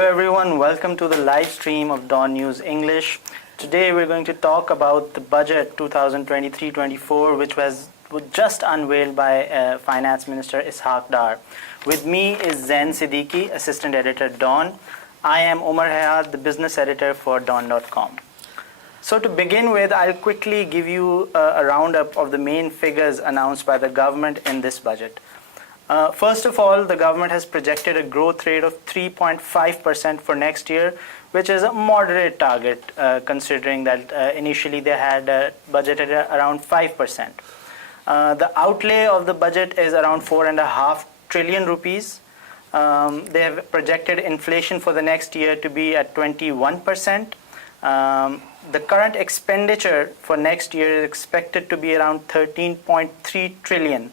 Hello everyone, welcome to the live stream of Dawn News English. Today we're going to talk about the budget 2023-24 which was just unveiled by Finance Minister Ishaq Dar. With me is Zain Siddiqui, Assistant Editor Dawn. I am Omer Hayat, the Business Editor for Dawn.com. So to begin with, I'll quickly give you a roundup of the main figures announced by the government in this budget. First of all, the government has projected a growth rate of 3.5% for next year, which is a moderate target considering that initially they had budgeted around 5%. The outlay of the budget is around 4.5 trillion rupees. They have projected inflation for the next year to be at 21%. The current expenditure for next year is expected to be around 13.3 trillion.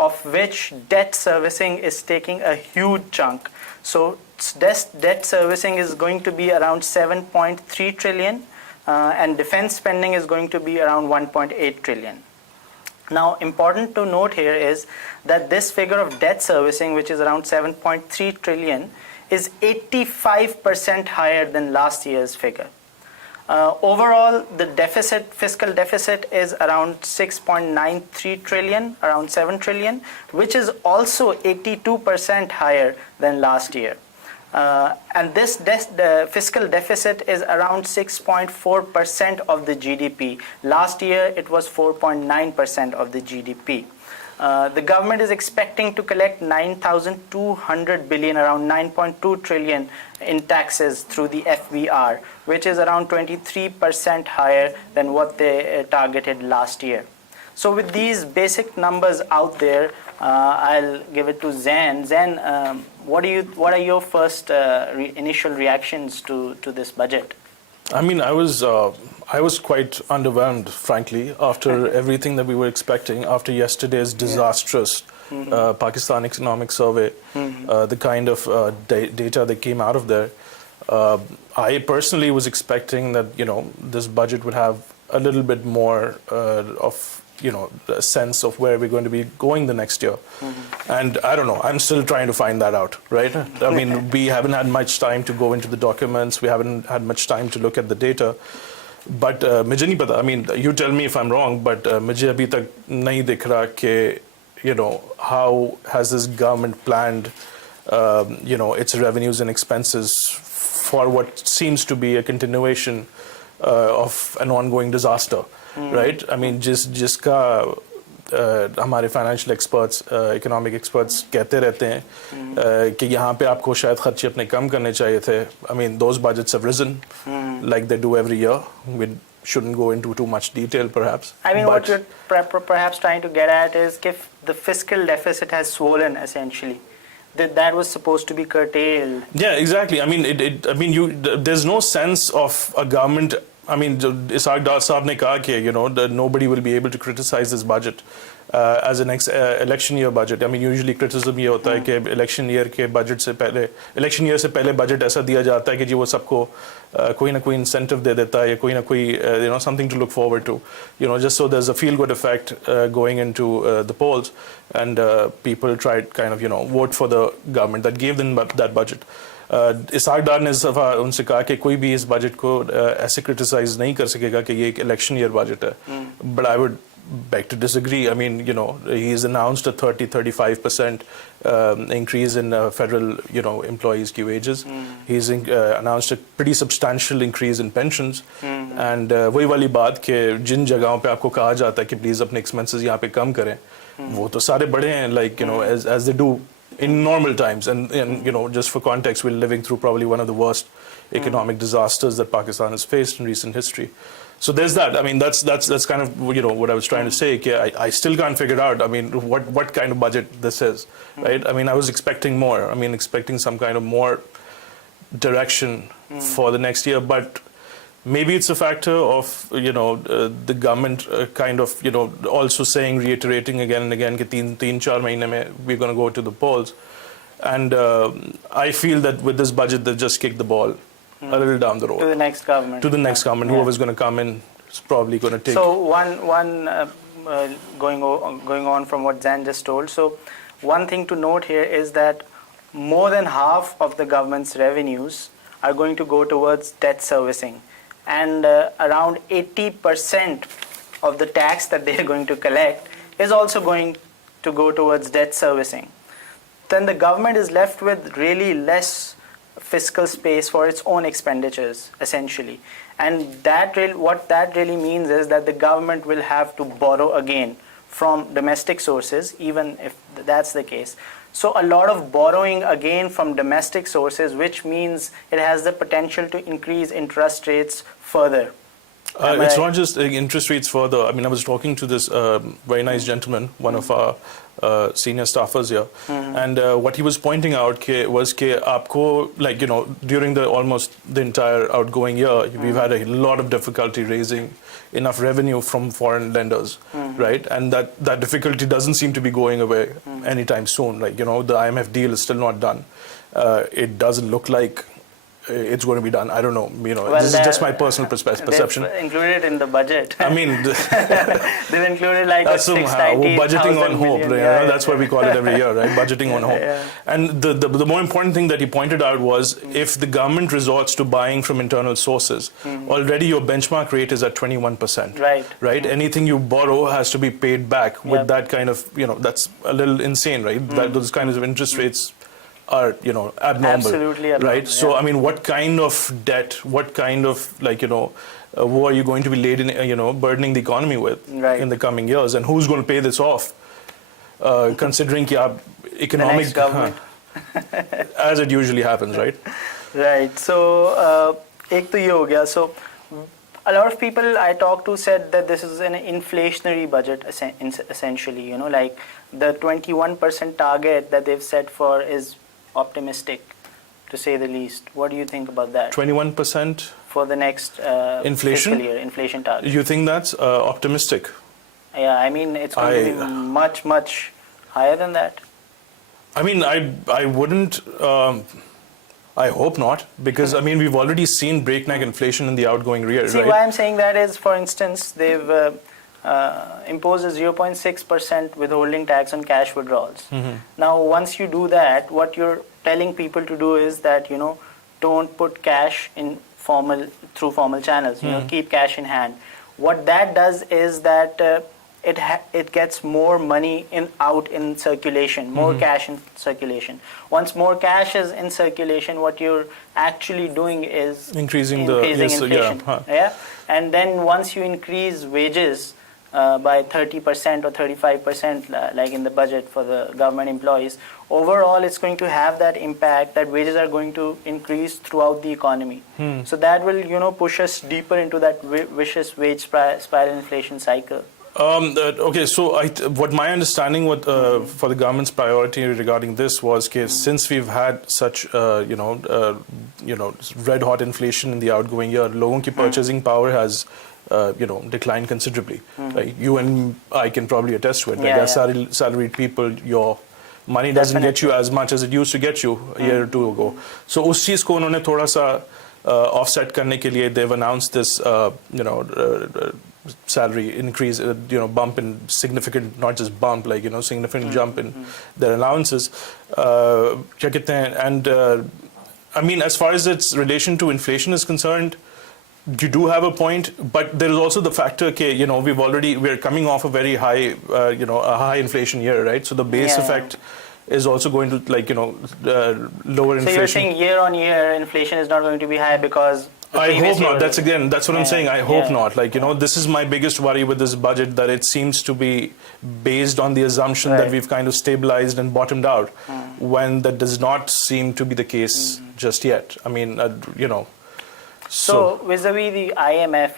Of which debt servicing is taking a huge chunk. So debt servicing is going to be around 7.3 trillion and defense spending is going to be around 1.8 trillion. Now, important to note here is that this figure of debt servicing, which is around 7.3 trillion, is 85% higher than last year's figure. Overall, the fiscal deficit is around 6.93 trillion, around 7 trillion, which is also 82% higher than last year. And the fiscal deficit is around 6.4% of the GDP. Last year, it was 4.9% of the GDP. The government is expecting to collect 9,200 billion, around 9.2 trillion in taxes through the FBR, which is around 23% higher than what they targeted last year. So with these basic numbers out there, I'll give it to Zain. Zain, what are your first initial reactions to this budget? I mean, I was quite underwhelmed, frankly, after everything that we were expecting, after yesterday's disastrous Pakistan Economic Survey, the kind of data that came out of there. I personally was expecting that, this budget would have a little bit more of, a sense of where we're going to be going the next year. And I don't know, I'm still trying to find that out, right? I mean, we haven't had much time to go into the documents. We haven't had much time to look at the data. But मुझे नहीं पता, I mean, you tell me if I'm wrong, but मुझे अभी तक नहीं दिख रहा कि, how has this government planned, its revenues and expenses for what seems to be a continuation of an ongoing disaster, right? I mean, जिसका हमारे financial experts economic experts कहते रहते हैं कि यहाँ पे आपको शायद खर्चे अपने कम करने चाहिए थे. I mean, those budgets have risen like they do every year. We shouldn't go into too much detail, perhaps. I mean, what you're perhaps trying to get at is if the fiscal deficit has swollen, essentially, that was supposed to be curtailed. Yeah, exactly. I mean, there's no sense of a government. I mean, Ishaq Dar Saab ne kaha कि, that nobody will be able to criticize this budget as an election year budget. I mean, usually criticism ये होता है कि election year के budget से पहले, election year से पहले budget ऐसा दिया जाता है कि जी वो सबको कोई ना कोई incentive दे देता है या कोई ना कोई, something to look forward to, just so there's a feel-good effect going into the polls, and people try kind of, vote for the government that gave them that budget. Ishaq Dar ने उनसे कहा कि कोई भी इस budget को ऐसे criticise नहीं कर सकेगा कि ये एक इलेक्शन ईयर बजट है. But I would beg to disagree. I mean, he's announced a 30-35% increase in federal, employees' की wages. He's announced a pretty substantial increase in pensions. And वही वाली बात कि जिन जगहों पे आपको कहा जाता है कि please अपने expenses यहाँ पे कम करें, वो तो सारे बड़े हैं, like, as they do in normal times. And just for context, we're living through probably one of the worst economic disasters that Pakistan has faced in recent history. So there's that. I mean, that's kind of, what I was trying to say. I still can't figure out, I mean, what kind of budget this is, right? I mean, I was expecting more. I mean, expecting some kind of more direction for the next year. But maybe it's a factor of, the government kind of, also saying, reiterating again and again, that 3-4 mahine mein we're going to go to the polls. And I feel that with this budget, they've just kicked the ball a little down the road. To the next government. To the next government. Whoever's going to come in is probably going to take. So going on from what Zain just told. So one thing to note here is that more than half of the government's revenues are going to go towards debt servicing, and around 80% of the tax that they are going to collect is also going to go towards debt servicing. Then the government is left with really less fiscal space for its own expenditures, essentially. And what that really means is that the government will have to borrow again from domestic sources, even if that's the case. So a lot of borrowing again from domestic sources, which means it has the potential to increase interest rates further. It's not just interest rates further. I mean, I was talking to this very nice gentleman, one of our senior staffers here, and what he was pointing out was that aapko, like, during almost the entire outgoing year, we've had a lot of difficulty raising enough revenue from foreign lenders, right? And that difficulty doesn't seem to be going away anytime soon. Like, the IMF deal is still not done. It doesn't look like it's going to be done. I don't know. Well, this is just my personal perception. They've included in the budget. I mean, they've included like budgeting on hope. That's what we call it every year, right? Budgeting on hope. Yeah. And the more important thing that he pointed out was if the government resorts to buying from internal sources, already your benchmark rate is at 21%. Right. Anything you borrow has to be paid back with that kind of, that's a little insane, right? Those kinds of interest rates are, abnormal. Absolutely abnormal, right? So, I mean, what kind of debt, what kind of, who are you going to be laden, burdening the economy with in the coming years? And who's going to pay this off? Considering economic, as it usually happens, right? Right. So, ek to ye ho gaya. So, a lot of people I talked to said that this is an inflationary budget, essentially. Like the 21% target that they've set for is optimistic, to say the least. What do you think about that? 21% for the next inflation fiscal year, inflation target. You think that's optimistic? Yeah, I mean, it's going to be much, much higher than that. I mean, I wouldn't. I hope not, because I mean we've already seen breakneck inflation in the outgoing year. See, why I'm saying that is, for instance, they've imposed a 0.6% withholding tax on cash withdrawals. Now, once you do that, what you're telling people to do is that don't put cash in through formal channels. Keep cash in hand. What that does is that it gets more money out in circulation, more cash in circulation. Once more cash is in circulation, what you're actually doing is increasing inflation. And then once you increase wages by 30% or 35%, like in the budget for the government employees, overall it's going to have that impact that wages are going to increase throughout the economy. So that will, push us deeper into that vicious wage spiral inflation cycle. Okay, so what my understanding for the government's priority regarding this was since we've had such red hot inflation in the outgoing year, logon ki purchasing power has declined considerably. You and I can probably attest to it. As salaried people, your money doesn't get you as much as it used to get you a year or two ago. So उस चीज को उन्होंने थोड़ा सा offset करने के लिए they've announced this salary increase, bump in significant, not just bump, significant jump in their allowances. And I mean, as far as its relation to inflation is concerned, you do have a point, but there is also the factor, we're coming off a very high, a high inflation year, right? So the base effect is also going to lower inflation. So you're saying year on year inflation is not going to be high because I hope not. That's what I'm saying. I hope not. This is my biggest worry with this budget, that it seems to be based on the assumption that we've kind of stabilized and bottomed out, when that does not seem to be the case just yet. I mean, So vis-a-vis the IMF,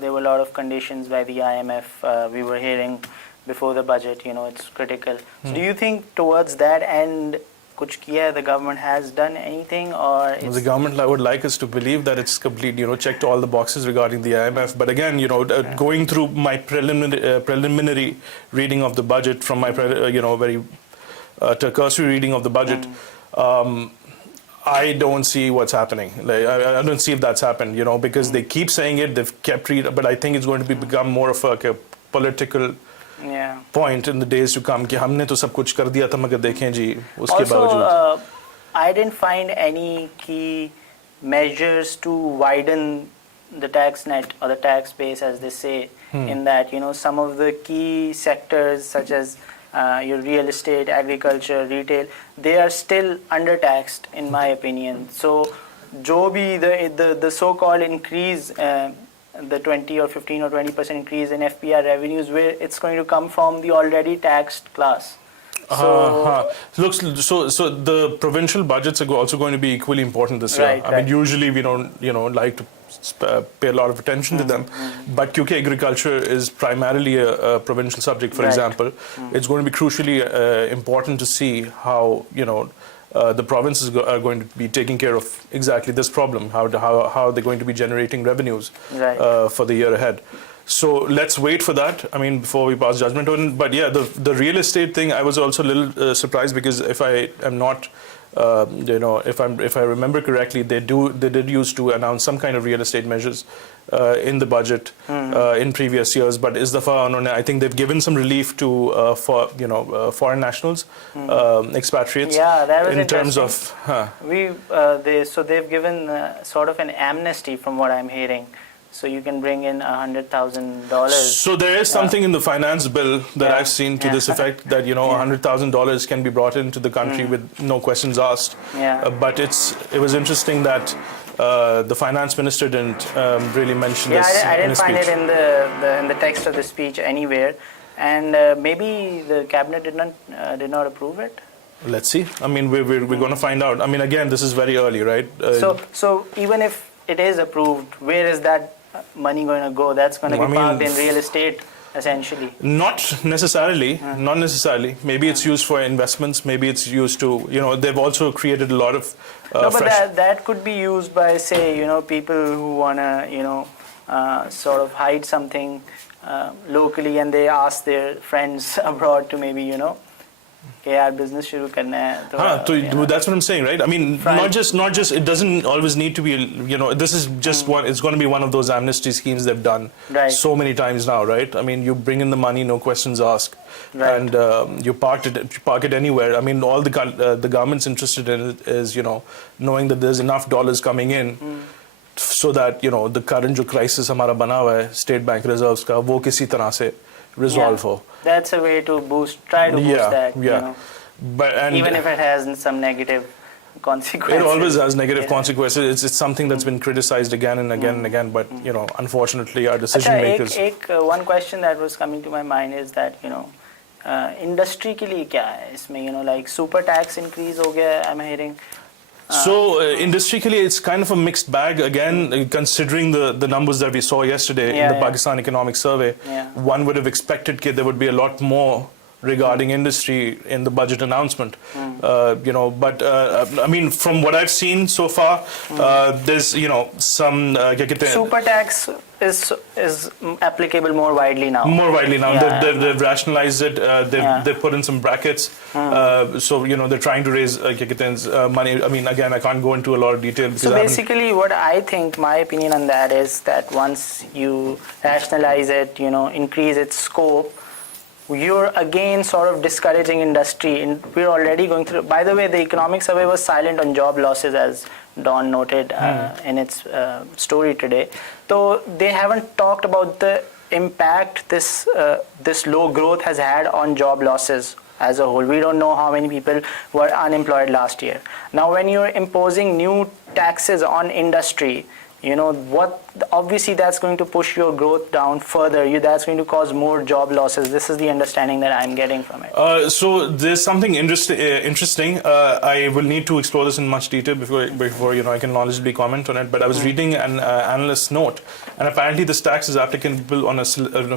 there were a lot of conditions by the IMF. We were hearing before the budget, it's critical. So do you think towards that end, the government has done anything, or the government would like us to believe that it's complete, checked all the boxes regarding the IMF. But again, going through my preliminary reading of the budget, from my very cursory reading of the budget, I don't see what's happening. I don't see if that's happened, because they keep saying it, they've kept reading, but I think it's going to become more of a political point in the days to come कि हमने तो सब कुछ कर दिया था मगर देखें जी उसके बावजूद I didn't find any key measures to widen the tax net or the tax base, as they say, in that, some of the key sectors such as your real estate, agriculture, retail, they are still undertaxed, in my opinion. So, jo bhi the so-called increase, the 20 or 15 or 20% increase in FPR revenues, where it's going to come from the already taxed class. So, so the provincial budgets are also going to be equally important this year. I mean, usually we don't, like to pay a lot of attention to them, but because agriculture is primarily a provincial subject, for example, it's going to be crucially important to see how, the provinces are going to be taking care of exactly this problem, how they're going to be generating revenues for the year ahead. So let's wait for that. I mean, before we pass judgment on it. But yeah, the real estate thing, I was also a little surprised, because if I am not, if I remember correctly, they did used to announce some kind of real estate measures in the budget in previous years. But is the I think they've given some relief to foreign nationals, expatriates. Yeah, that was in terms of they've given sort of an amnesty, from what I'm hearing. So you can bring in $100,000. So there is something in the finance bill that I've seen to this effect, that $100,000 can be brought into the country with no questions asked. But it was interesting that the finance minister didn't really mention this. I didn't find it in the text of the speech anywhere, and maybe the cabinet did not approve it. Let's see. I mean, we're going to find out. I mean, again, this is very early, right? So even if it is approved, where is that money going to go? That's going to be parked in real estate, essentially. Not necessarily. Not necessarily. Maybe it's used for investments. Maybe it's used to, they've also created a lot of no, but that could be used by, say, people who want to, sort of hide something locally, and they ask their friends abroad to maybe, business shuru karna hai. That's what I'm saying, right? I mean, not just. It doesn't always need to be. This is just one. It's going to be one of those amnesty schemes they've done so many times now, right? I mean, you bring in the money, no questions asked, and you park it anywhere. I mean, all the government's interested in it is knowing that there's enough dollars coming in. So that the current crisis हमारा बना हुआ है state bank reserves का वो किसी तरह से resolve हो. That's a way to try to boost that. But even if it has some negative consequences. It always has negative consequences. It's something that's been criticized again and again and again. But unfortunately, our decision makers. One question that was coming to my mind is that industry के लिए क्या है इसमें? Like super tax increase हो गया, I'm hearing. So industry के लिए it's kind of a mixed bag again, considering the numbers that we saw yesterday in the Pakistan Economic Survey. One would have expected that there would be a lot more regarding industry in the budget announcement, but I mean, from what I've seen so far, there's some super tax is applicable more widely now. They've rationalized it. They've put in some brackets. So they're trying to raise money. I mean, again, I can't go into a lot of detail. So basically, what I think, my opinion on that is that once you rationalize it, increase its scope, you're again sort of discouraging industry. And we're already going through. By the way, the economic survey was silent on job losses, as Dawn noted in its story today. So they haven't talked about the impact this low growth has had on job losses as a whole. We don't know how many people were unemployed last year. Now, when you're imposing new taxes on industry, obviously that's going to push your growth down further. That's going to cause more job losses. This is the understanding that I'm getting from it. So there's something interesting. I will need to explore this in much detail before I can knowledgeably comment on it. But I was reading an analyst's note, and apparently this tax is applicable on a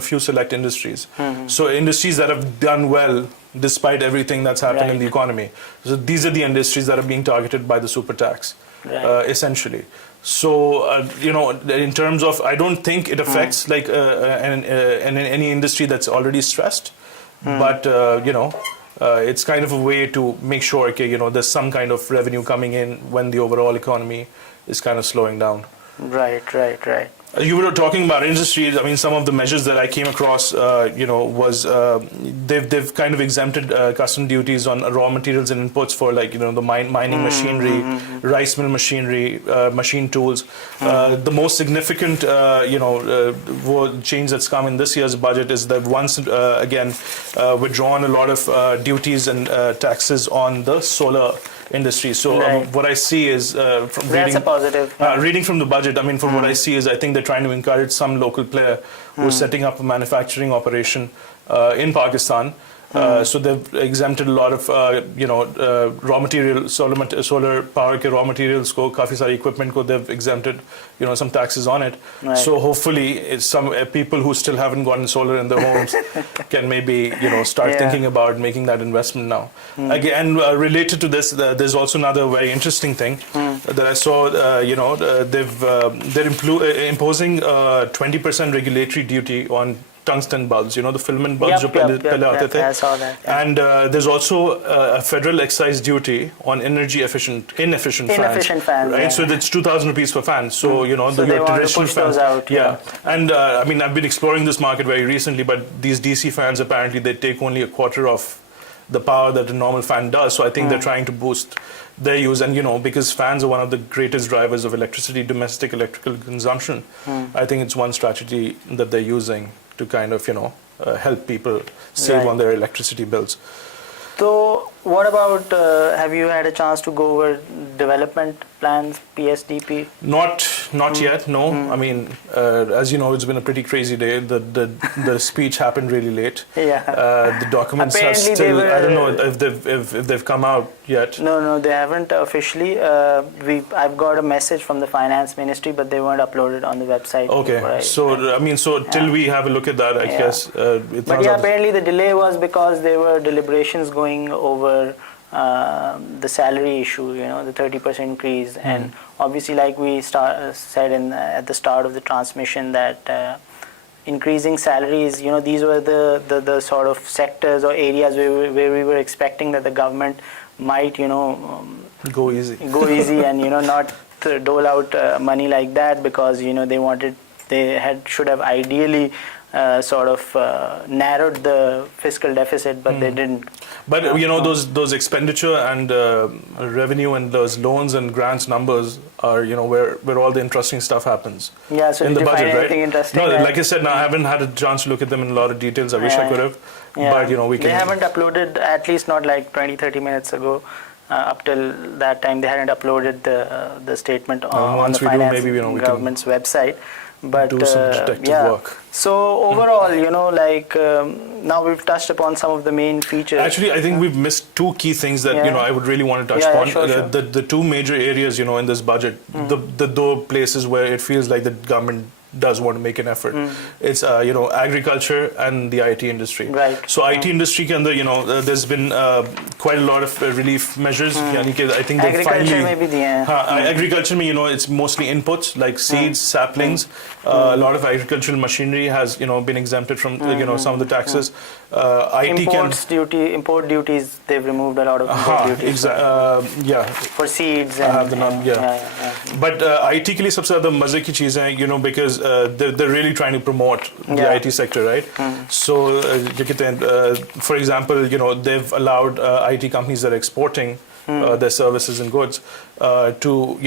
few select industries. So industries that have done well despite everything that's happened in the economy. So these are the industries that are being targeted by the super tax, essentially. So, in terms of, I don't think it affects like any industry that's already stressed, but, it's kind of a way to make sure, there's some kind of revenue coming in when the overall economy is kind of slowing down. Right. You were talking about industries. I mean, some of the measures that I came across, was they've kind of exempted custom duties on raw materials and inputs for like the mining machinery, rice mill machinery, machine tools. The most significant change that's come in this year's budget is that once again withdrawn a lot of duties and taxes on the solar industry. So what I see is from that's a positive. Reading from the budget, I mean, from what I see is I think they're trying to encourage some local player who's setting up a manufacturing operation in Pakistan. So they've exempted a lot of raw material, solar power ke raw materials ko, काफी सारी equipment ko they've exempted some taxes on it. Right. So hopefully some people who still haven't gotten solar in their homes can maybe start thinking about making that investment now. Again, related to this, there's also another very interesting thing that I saw. They're imposing 20% regulatory duty on tungsten bulbs, the filament bulbs. I saw that. And there's also a federal excise duty on inefficient fans, right? So that's 2,000 rupees per fan. So so they want to push those out. And I mean, I've been exploring this market very recently, but these DC fans apparently they take only a quarter of the power that a normal fan does. So I think they're trying to boost their use, and because fans are one of the greatest drivers of electricity, domestic electrical consumption. I think it's one strategy that they're using to kind of help people save on their electricity bills. So what about, have you had a chance to go over development plans, PSDP? Not yet, no. I mean, as you know, it's been a pretty crazy day. The speech happened really late. The documents Apparently are still, I don't know if they've come out yet. No, they haven't officially. I've got a message from the finance ministry, but they weren't uploaded on the website. Okay, so I mean, till we have a look at that, I guess. But apparently the delay was because there were deliberations going over the salary issue, the 30% increase, and obviously, like we said at the start of the transmission, that increasing salaries, these were the sort of sectors or areas where we were expecting that the government might, go easy and not dole out money like that, because they should have ideally sort of narrowed the fiscal deficit, but they didn't. But those expenditure and revenue and those loans and grants numbers are where all the interesting stuff happens. Yeah, so in did the you budget, find right? anything interesting? No, like I said, I haven't had a chance to look at them in a lot of details. I wish I could have. But we can. They haven't uploaded, at least not like 20-30 minutes ago. Up till that time, they hadn't uploaded the statement on the finance government's website. But do some detective work. So overall, now we've touched upon some of the main features. Actually, I think we've missed two key things that I would really want to touch upon. Sure. The two major areas, in this budget, the places where it feels like the government does want to make an effort. It's agriculture and the IT industry. Right. So IT industry ke andar, there's been quite a lot of relief measures. I think they finally agriculture it's mostly inputs like seeds, saplings. A lot of agricultural machinery has been exempted from some of the taxes. Import duties, they've removed a lot of import duties. For seeds and But IT ke liye sabse zyada maze ki cheez hai, because they're really trying to promote the IT sector, right? So for example, they've allowed IT companies that are exporting their services and goods to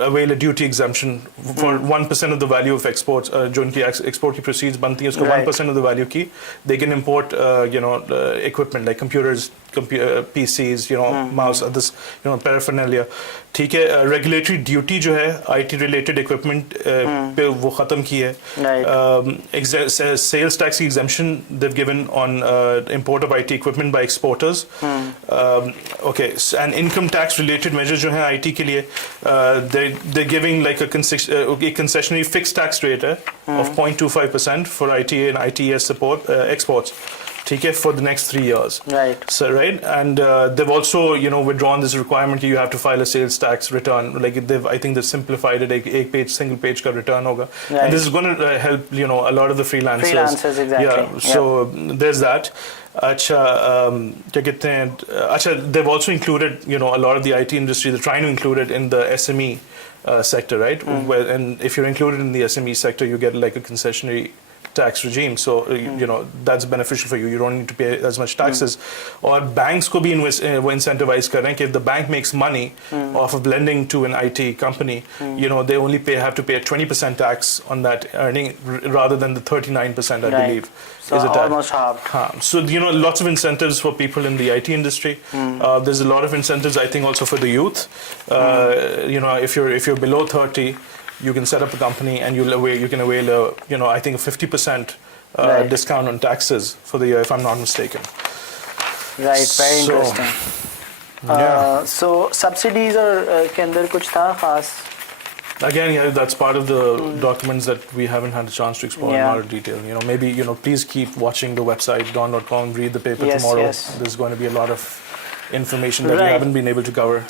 avail a duty exemption for 1% of the value of exports. जो उनकी export की proceeds बनती है उसको 1% of the value की they can import equipment like computers, PCs, mouse, this paraphernalia. ठीक है, regulatory duty जो है IT related equipment पे वो खत्म की है. Sales tax exemption they've given on import of IT equipment by exporters. Okay, and income tax related measures जो है IT के लिए they're giving like a concessionary fixed tax rate of 0.25% for IT and ITES support exports. For the next 3 years. Right. So, right, and they've also, withdrawn this requirement. You have to file a sales tax return. Like I think they've simplified it. Single page ka return hoga. Right. And this is going to help, a lot of the freelancers. Freelancers, exactly. Yeah. So there's that. They've also included, a lot of the IT industry. They're trying to include it in the SME sector, right? And if you're included in the SME sector, you get like a concessionary tax regime, so you know that's beneficial for you. You don't need to pay as much taxes. Or banks को भी incentivize कर रहे हैं कि if the bank makes money off of lending to an IT company, you know they only have to pay a 20% tax on that earning rather than the 39% I believe. So is a almost half. So you know lots of incentives for people in the IT industry. There's a lot of incentives I think also for the youth. You know if you're below 30. You can set up a company and you can avail a, you know, I think a 50% discount on taxes for the year, if I'm not mistaken. Right, very interesting. Yeah. So subsidies or के अंदर कुछ था खास? Again, yeah, that's part of the documents that we haven't had a chance to explore in a lot of detail. You know, maybe please keep watching the website don.com, read the paper tomorrow. There's going to be a lot of information that we haven't been able to cover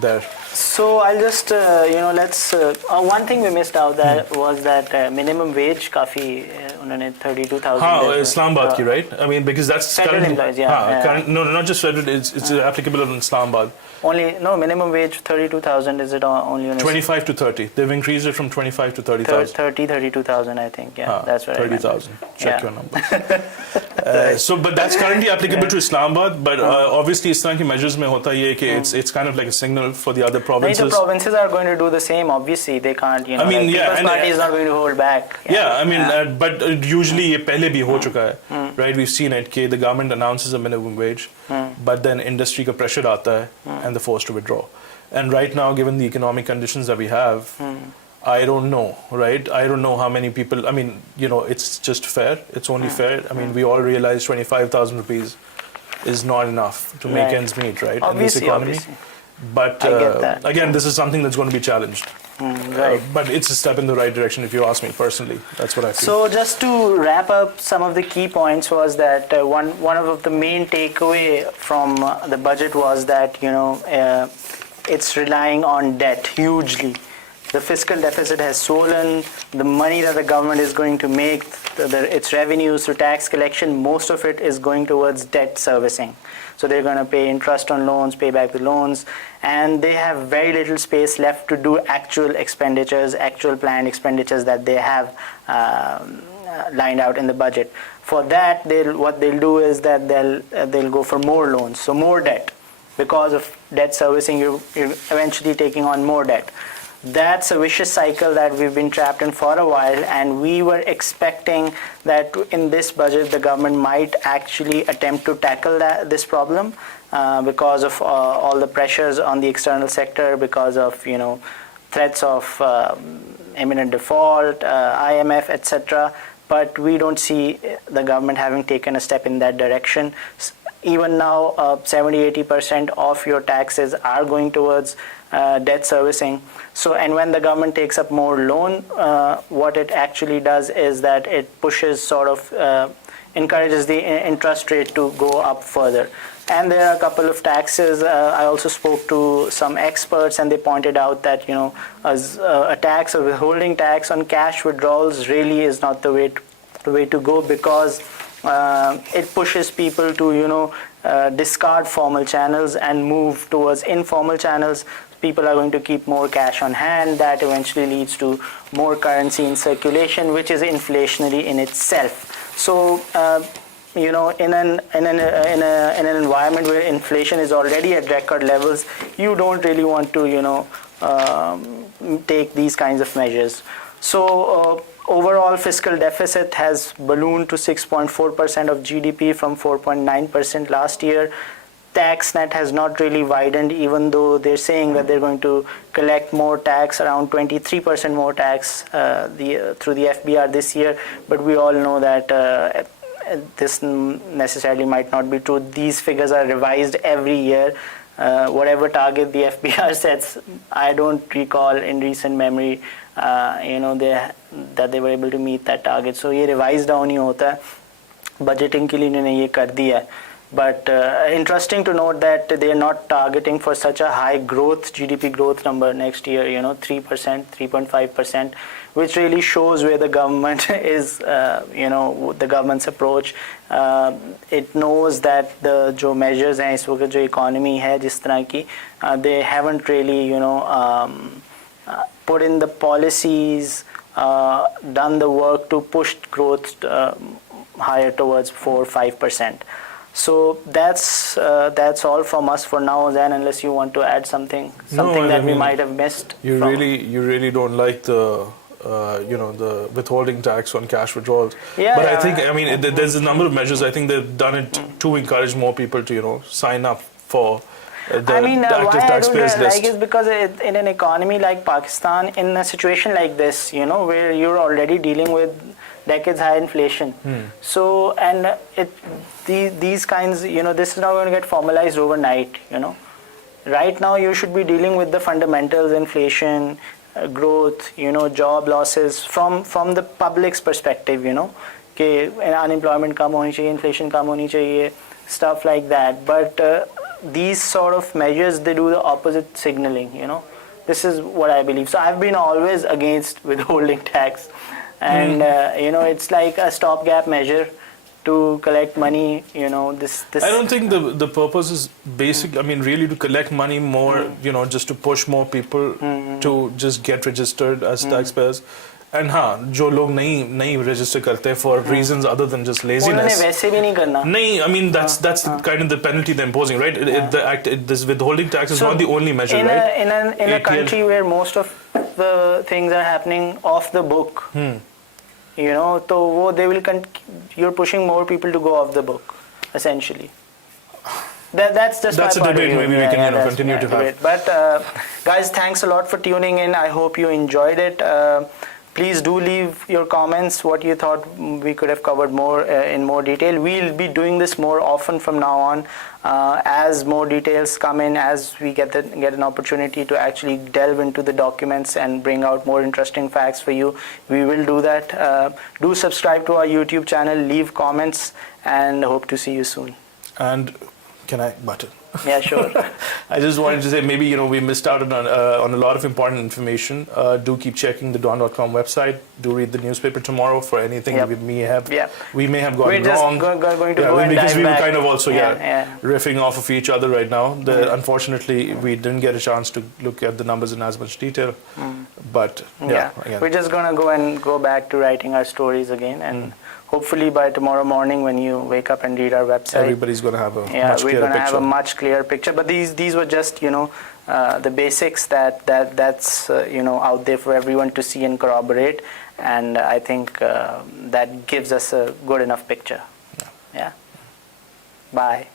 there. So I'll just let's one thing we missed out that was that minimum wage काफी उन्होंने 32,000. हाँ, Islamabad की, right? I mean because that's federal employees, current, no, not just federal. It's applicable in Islamabad. Only minimum wage 32,000. Is it only on 25 to 30? They've increased it from 25 to 30,000. 32,000 I think. Yeah, that's what 30,000. Check your numbers. But that's currently applicable to Islamabad. But obviously, इस तरह की measures में होता ये कि it's kind of like a signal for the other provinces. The provinces are going to do the same. Obviously, they can't. I mean, People's Party is not going to hold back. Yeah, I mean, but usually ये पहले भी हो चुका है, right? We've seen it कि the government announces a minimum wage, but then industry का pressure आता है, and they're forced to withdraw. And right now, given the economic conditions that we have, I don't know, right? I don't know how many people. I mean, it's just fair. It's only fair. I mean, we all realize 25,000 rupees is not enough to make ends meet, right? Obviously, in this economy. Obviously. But again, this is something that's going to be challenged. Right. But it's a step in the right direction, if you ask me personally. That's what I feel. So just to wrap up, some of the key points was that one of the main takeaway from the budget was that it's relying on debt hugely. The fiscal deficit has swollen. The money that the government is going to make, its revenues through tax collection, most of it is going towards debt servicing. So they're going to pay interest on loans, pay back the loans, and they have very little space left to do actual expenditures, actual planned expenditures that they have lined out in the budget. For that, what they'll do is that they'll go for more loans, so more debt. Because of debt servicing, you're eventually taking on more debt. That's a vicious cycle that we've been trapped in for a while, and we were expecting that in this budget the government might actually attempt to tackle this problem because of all the pressures on the external sector, because of threats of imminent default, IMF, etc. But we don't see the government having taken a step in that direction. Even now, 70-80% of your taxes are going towards debt servicing. So, and when the government takes up more loan, what it actually does is that it pushes encourages the interest rate to go up further. And there are a couple of taxes. I also spoke to some experts, and they pointed out that a tax, a withholding tax on cash withdrawals, really is not the way to go, because it pushes people to discard formal channels and move towards informal channels. People are going to keep more cash on hand. That eventually leads to more currency in circulation, which is inflationary in itself. So, in an environment where inflation is already at record levels, you don't really want to take these kinds of measures. So overall fiscal deficit has ballooned to 6.4% of GDP from 4.9% last year. Tax net has not really widened, even though they're saying that they're going to collect more tax, around 23% more tax through the FBR this year. But we all know that this necessarily might not be true. These figures are revised every year. Whatever target the FBR sets, I don't recall in recent memory that they were able to meet that target. So ये revised down ही होता है. Budgeting के लिए इन्होंने ये कर दिया है. But interesting to note that they are not targeting for such a high growth, GDP growth number next year, 3%, 3.5%, which really shows where the government is, the government's approach. It knows that the जो measures हैं इस वक्त जो economy है जिस तरह की, they haven't really, put in the policies, done the work to push growth higher towards 4-5%. So that's all from us for now, Zain, unless you want to add something that we might have missed. You really don't like the the withholding tax on cash withdrawals. Yeah, but I think, I mean, there's a number of measures. I think they've done it to encourage more people to sign up for the active taxpayers list. Like is because in an economy like Pakistan, in a situation like this, where you're already dealing with decades high inflation. So, and these kinds, this is not going to get formalized overnight, Right now, you should be dealing with the fundamentals, inflation, growth, job losses from the public's perspective, कि unemployment कम होनी चाहिए, inflation कम होनी चाहिए, stuff like that. But these sort of measures, they do the opposite signaling, This is what I believe. So I've been always against withholding tax. And, it's like a stopgap measure to collect money, this. I don't think the purpose is basic. I mean, really to collect money more, just to push more people to just get registered as taxpayers. And जो लोग नहीं register करते for reasons other than just laziness. वैसे भी नहीं करना. नहीं, I mean that's kind of the penalty they're imposing, right? This withholding tax is not the only measure, right? In a country where most of the things are happening off the book, so you're pushing more people to go off the book, essentially. That's just a debate. Maybe we can continue to have. But guys, thanks a lot for tuning in. I hope you enjoyed it. Please do leave your comments what you thought we could have covered more in more detail. We'll be doing this more often from now on as more details come in, as we get an opportunity to actually delve into the documents and bring out more interesting facts for you. We will do that. Do subscribe to our YouTube channel, leave comments, and hope to see you soon. And can I butter? Yeah, sure. I just wanted to say maybe we missed out on a lot of important information. Do keep checking the Dawn.com website. Do read the newspaper tomorrow for anything we may have gotten wrong. We're just going to go and because we were back. kind of also riffing off of each other right now. Unfortunately, we didn't get a chance to look at the numbers in as much detail. But again. We're just going to go back to writing our stories again, and hopefully by tomorrow morning when you wake up and read our website, everybody's going to have a much clearer picture. We're going to have a much clearer picture. But these were just the basics that's out there for everyone to see and corroborate, and I think that gives us a good enough picture. Yeah. Bye.